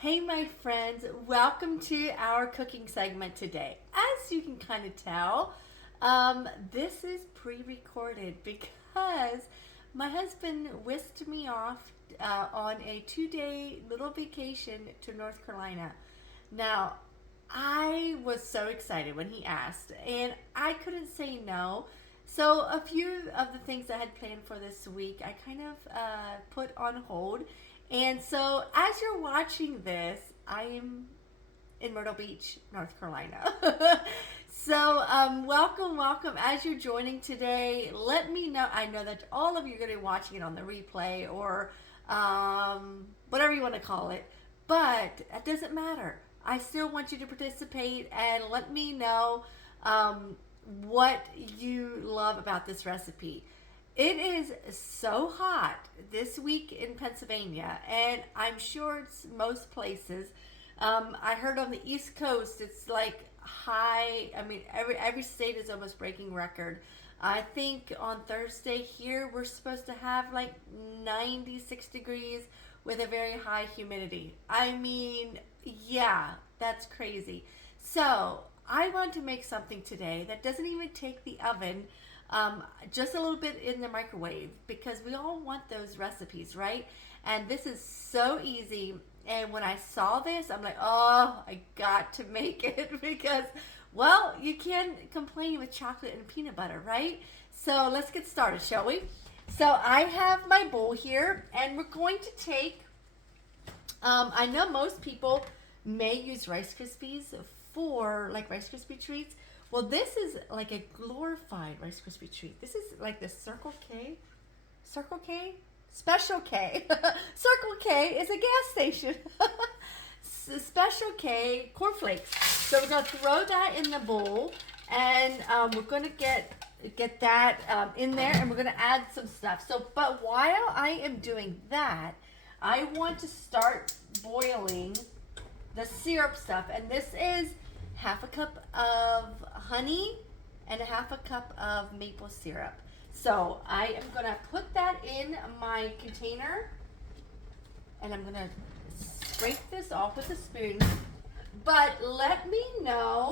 Hey, my friends, welcome to our cooking segment today. As you can kind of tell, this is pre recorded because my husband whisked me off on a 2 day little vacation to North Carolina. Now, I was so excited when he asked, and I couldn't say no. So, a few of the things I had planned for this week, I kind of put on hold. And so, as you're watching this, I am in Myrtle Beach, North Carolina. Welcome, welcome. As you're joining today, let me know. I know that all of you are going to be watching it on the replay or whatever you want to call it, but that doesn't matter. I still want you to participate and let me know what you love about this recipe. It is so hot this week in Pennsylvania, and I'm sure it's most places. I heard on the East Coast it's like high. I mean, every state is almost breaking record. I think on Thursday here we're supposed to have like 96 degrees with a very high humidity. I mean, yeah, that's crazy. So I want to make something today that doesn't even take the oven, just a little bit in the microwave because we all want those recipes, right? And this is so easy. And when I saw this, I'm like, oh, I got to make it because, well, you can't complain with chocolate and peanut butter, right? So let's get started, shall we? So I have my bowl here, and we're going to take, I know most people may use Rice Krispies for like Rice Krispie treats. Well, this is like a glorified Rice Krispie treat. This is like the Circle K, Special K. Circle K is a gas station. Special K cornflakes. So we're gonna throw that in the bowl, and we're gonna get that in there, and we're gonna add some stuff. So, but while I am doing that, I want to start boiling the syrup stuff, and this is half a cup of honey and a half a cup of maple syrup. So I am gonna put that in my container, and I'm gonna scrape this off with a spoon. But let me know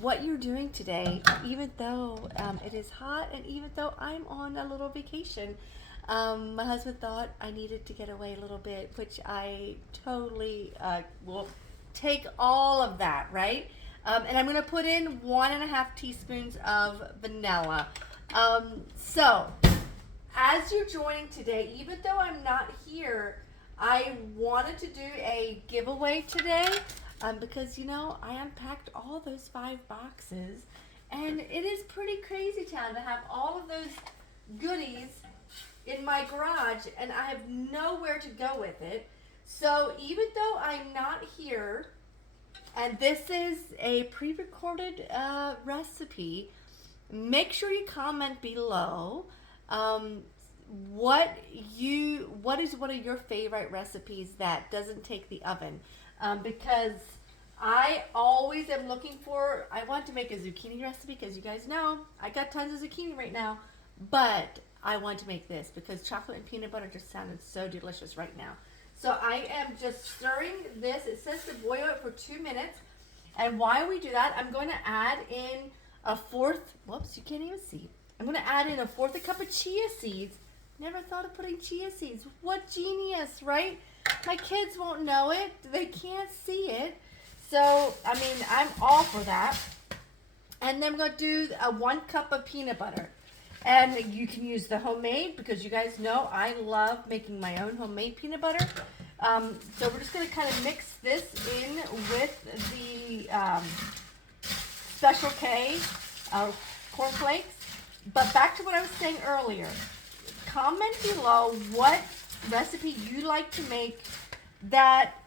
what you're doing today, even though it is hot and even though I'm on a little vacation. My husband thought I needed to get away a little bit, which I totally will take all of that, right? And I'm going to put in 1.5 teaspoons of vanilla. So, as you're joining today, even though I'm not here, I wanted to do a giveaway today because, you know, I unpacked all those 5 boxes, and it is pretty crazy town to have all of those goodies in my garage, and I have nowhere to go with it. So even though I'm not here, and this is a pre-recorded recipe, make sure you comment below what is one of your favorite recipes that doesn't take the oven, because I always am looking for. I want to make a zucchini recipe because you guys know I got tons of zucchini right now, but I want to make this because chocolate and peanut butter just sounded so delicious right now. So I am just stirring this. It says to boil it for 2 minutes. And while we do that, I'm going to add in a fourth, whoops, you can't even see. I'm going to add in a fourth a cup of chia seeds. Never thought of putting chia seeds. What genius, right? My kids won't know it. They can't see it. So, I mean, I'm all for that. And then I'm going to do 1 cup of peanut butter. And you can use the homemade because you guys know I love making my own homemade peanut butter. So we're just going to kind of mix this in with the Special K cornflakes. But back to what I was saying earlier. Comment below what recipe you like to make that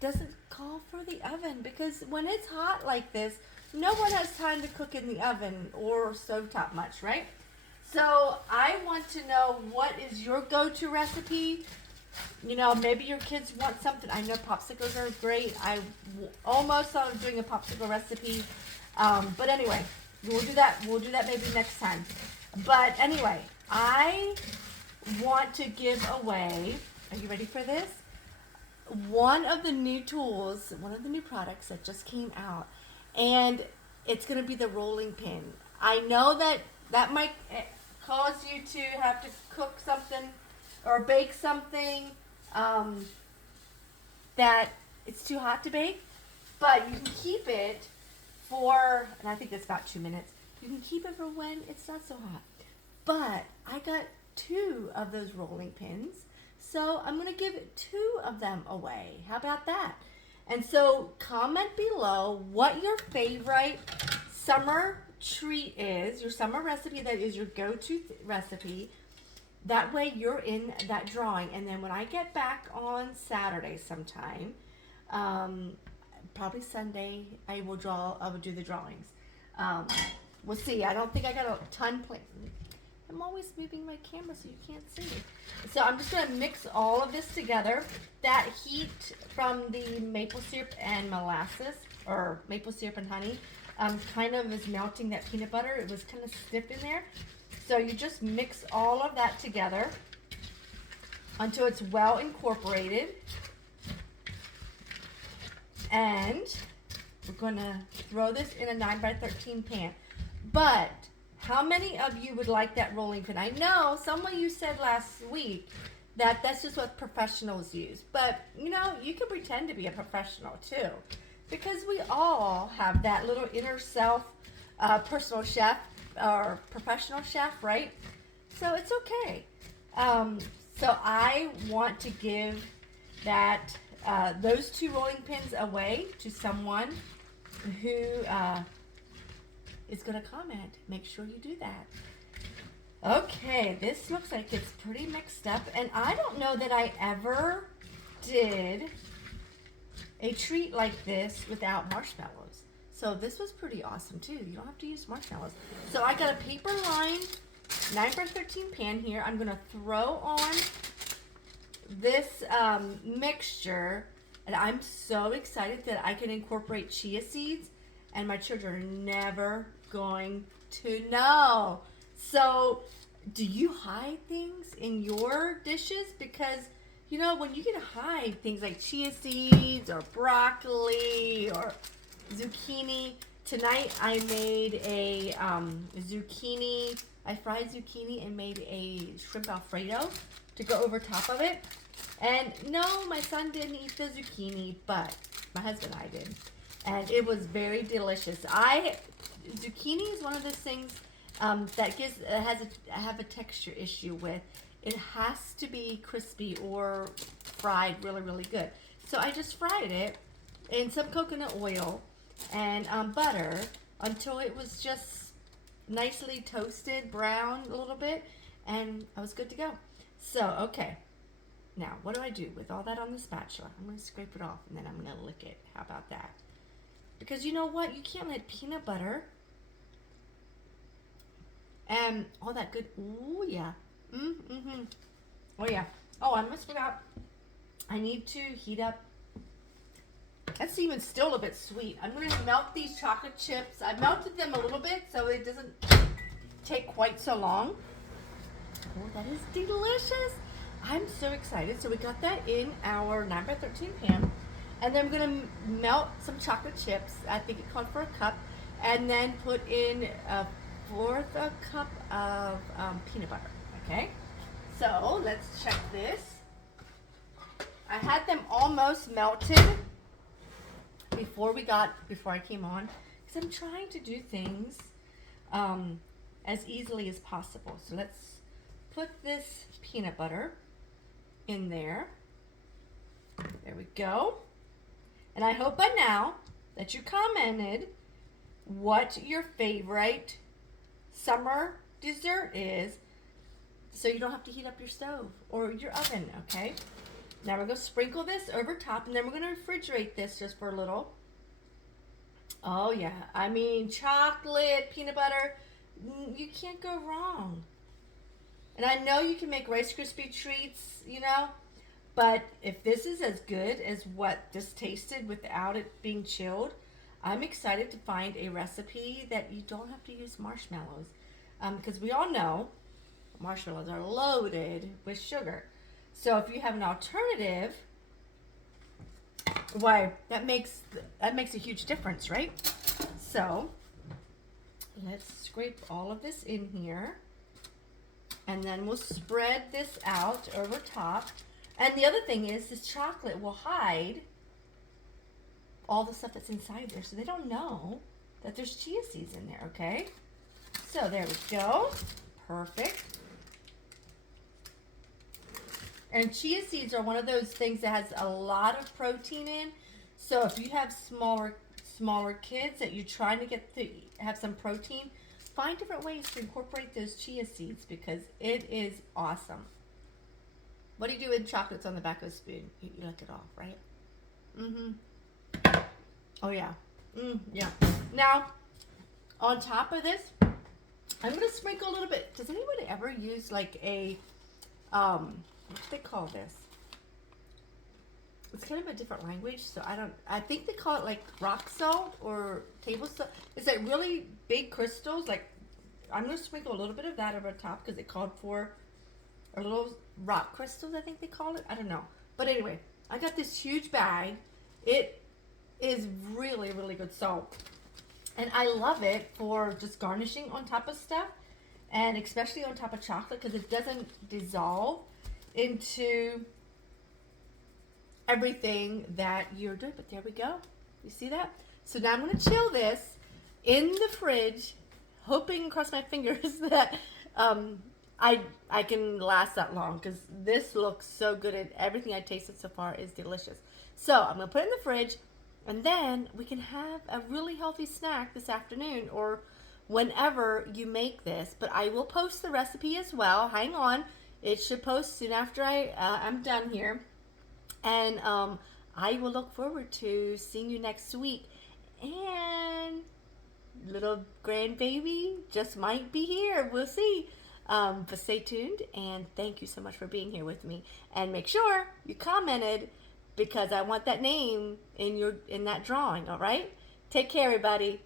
doesn't call for the oven, because when it's hot like this, no one has time to cook in the oven or stovetop much, right? So I want to know, what is your go-to recipe? You know, maybe your kids want something. I know popsicles are great. I almost thought of doing a popsicle recipe. But anyway, we'll do that. We'll do that maybe next time. But anyway, I want to give away, are you ready for this? one of the new tools, one of the new products that just came out, and it's going to be the rolling pin. I know that that might cause you to have to cook something or bake something um, that it's too hot to bake, but you can keep it for, and I think it's about 2 minutes. You can keep it for when it's not so hot. But I got two of those rolling pins, so I'm going to give two of them away. How about that? And so comment below what your favorite summer treat is, your summer recipe that is your go-to recipe. That way you're in that drawing. And then when I get back on Saturday sometime, probably Sunday, I will do the drawings. We'll see. I don't think I got a ton planned. I'm always moving my camera so you can't see. So I'm just going to mix all of this together. That heat from the maple syrup and molasses, or maple syrup and honey, kind of is melting that peanut butter. It was kind of stiff in there. So you just mix all of that together until it's well incorporated. And we're going to throw this in a 9x13 pan. But how many of you would like that rolling pin? I know some of you said last week that that's just what professionals use. But, you know, you can pretend to be a professional too. Because we all have that little inner self, personal chef or professional chef, right? So it's okay. So I want to give that those two rolling pins away to someone who is going to comment. Make sure you do that. Okay, this looks like it's pretty mixed up, and I don't know that I ever did a treat like this without marshmallows. So this was pretty awesome too. You don't have to use marshmallows. So I got a paper lined 9x13 pan here. I'm going to throw on this mixture, and I'm so excited that I can incorporate chia seeds, and my children are never going to know. So do you hide things in your dishes? Because you know, when you can hide things like chia seeds or broccoli or zucchini. Tonight I made a zucchini. I fried zucchini and made a shrimp Alfredo to go over top of it. And no, my son didn't eat the zucchini, but my husband and I did. And it was very delicious. Zucchini is one of those things that I have a texture issue with. It has to be crispy or fried really, really good. So I just fried it in some coconut oil and butter until it was just nicely toasted, brown a little bit, and I was good to go. So, okay. Now, what do I do with all that on the spatula? I'm going to scrape it off, and then I'm going to lick it. How about that? Because you know what? You can't let peanut butter and all that good, ooh, yeah. Oh, yeah. Oh, I almost forgot. I need to heat up. That's even still a bit sweet. I'm going to melt these chocolate chips. I melted them a little bit so it doesn't take quite so long. Oh, that is delicious. I'm so excited. So we got that in our 9x13 pan. And then I'm going to melt some chocolate chips. I think it called for a cup. And then put in a fourth a cup of peanut butter. Okay? So let's check this. I had them almost melted before I came on. Because I'm trying to do things as easily as possible. So let's put this peanut butter in there. There we go. And I hope by now that you commented what your favorite summer dessert is, so you don't have to heat up your stove or your oven, okay? Now we're going to sprinkle this over top, and then we're going to refrigerate this just for a little. Oh yeah, I mean, chocolate, peanut butter, you can't go wrong. And I know you can make Rice Krispie treats, you know, but if this is as good as what this tasted without it being chilled, I'm excited to find a recipe that you don't have to use marshmallows. Because we all know marshmallows are loaded with sugar. So if you have an alternative why that makes a huge difference, right? So let's scrape all of this in here, and then we'll spread this out over top. And the other thing is, this chocolate will hide all the stuff that's inside there, so they don't know that there's chia seeds in there, okay? So there we go. Perfect. And chia seeds are one of those things that has a lot of protein in. So if you have smaller kids that you're trying to get to have some protein, find different ways to incorporate those chia seeds because it is awesome. What do you do when chocolate's on the back of a spoon? You lick it off, right? Mm-hmm. Oh, yeah. Yeah. Now, on top of this, I'm going to sprinkle a little bit. Does anybody ever use like a, what do they call this? It's kind of a different language, so I think they call it like rock salt or table salt. It's like really big crystals. Like, I'm going to sprinkle a little bit of that over top because it called for a little rock crystals, I think they call it. I don't know. But anyway, I got this huge bag. It is really, really good salt. And I love it for just garnishing on top of stuff. And especially on top of chocolate because it doesn't dissolve into everything that you're doing. But there we go. You see that? So now I'm going to chill this in the fridge, hoping, cross my fingers, that I can last that long because this looks so good and everything I tasted so far is delicious. So I'm going to put it in the fridge and then we can have a really healthy snack this afternoon or whenever you make this. But I will post the recipe as well. Hang on. It should post soon after I'm done here. And I will look forward to seeing you next week. And little grandbaby just might be here. We'll see. But stay tuned and thank you so much for being here with me. And make sure you commented because I want that name in that drawing, all right? Take care, everybody.